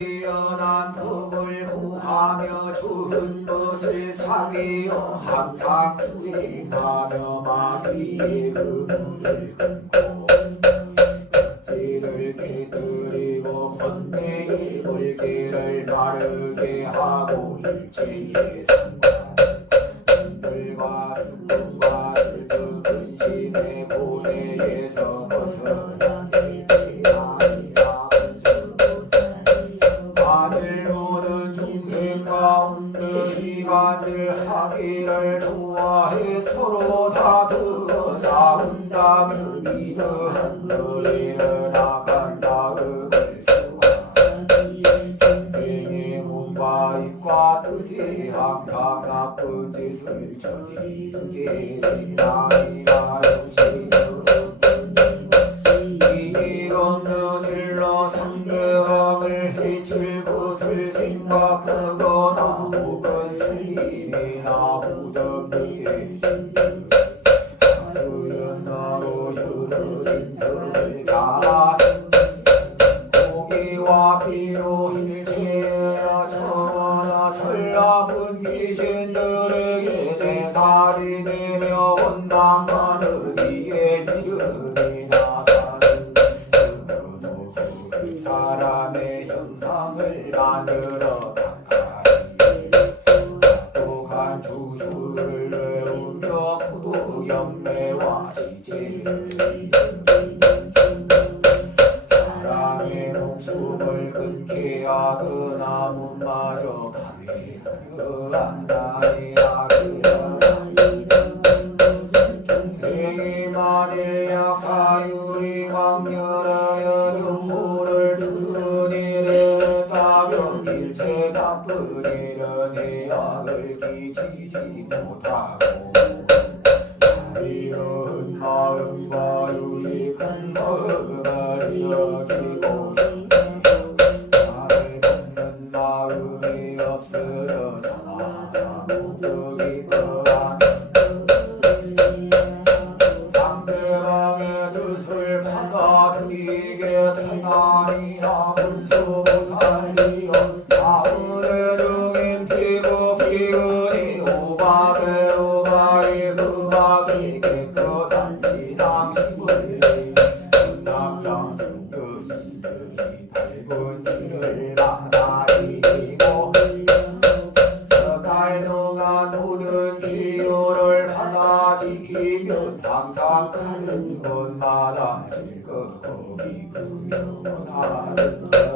뛰어난 법을 구하며 좋은 것을 사귀어 항상 수행하며 마귀의 그물을 끊고 지를 깨뜨리고 번뇌의 물기를 마르게 하고 일체의 상관. 들과 슬픔과 슬픈 근심의 고뇌에서 벗어나 가운데 이간질하기를 좋아해 서로 다투어 싸운다면 이러한 너희는 악한 마음을 좋아하니 중생의 몸과 입과 뜻이 항상 나쁜 짓을 저지르게 되나이다 이익 없는 일로 상대방을 해칠 것을 생각하거나 살림이나 무덤에 수연하고 여러 진설을 잘 고기와 피로 일체야 천하 천라분 귀신들에게 제사리 되며 원망하는 이의 이름이나 사는 그 사람의 형상을 만들어 사람의 목숨을 끊게 하거나 몸마저 파괴하려 한다니라 중생이 만일 약사유리 강렬하여 눈물을 드러내렸다면 일체 나쁜 일은 해악을 끼치지 못하고 마음을 여기고 나를 돕는 마음이 없으려 자나무득이 떠나니 상대방의 뜻을 받아들이게 되나니라 문수무살리여 사물의 중인 피부 기운이 오바세 오바이 그박이 깨끗 나누는 기도를 받아 지키면 당장 가는 것마다 즐겁고 기쁘며 나를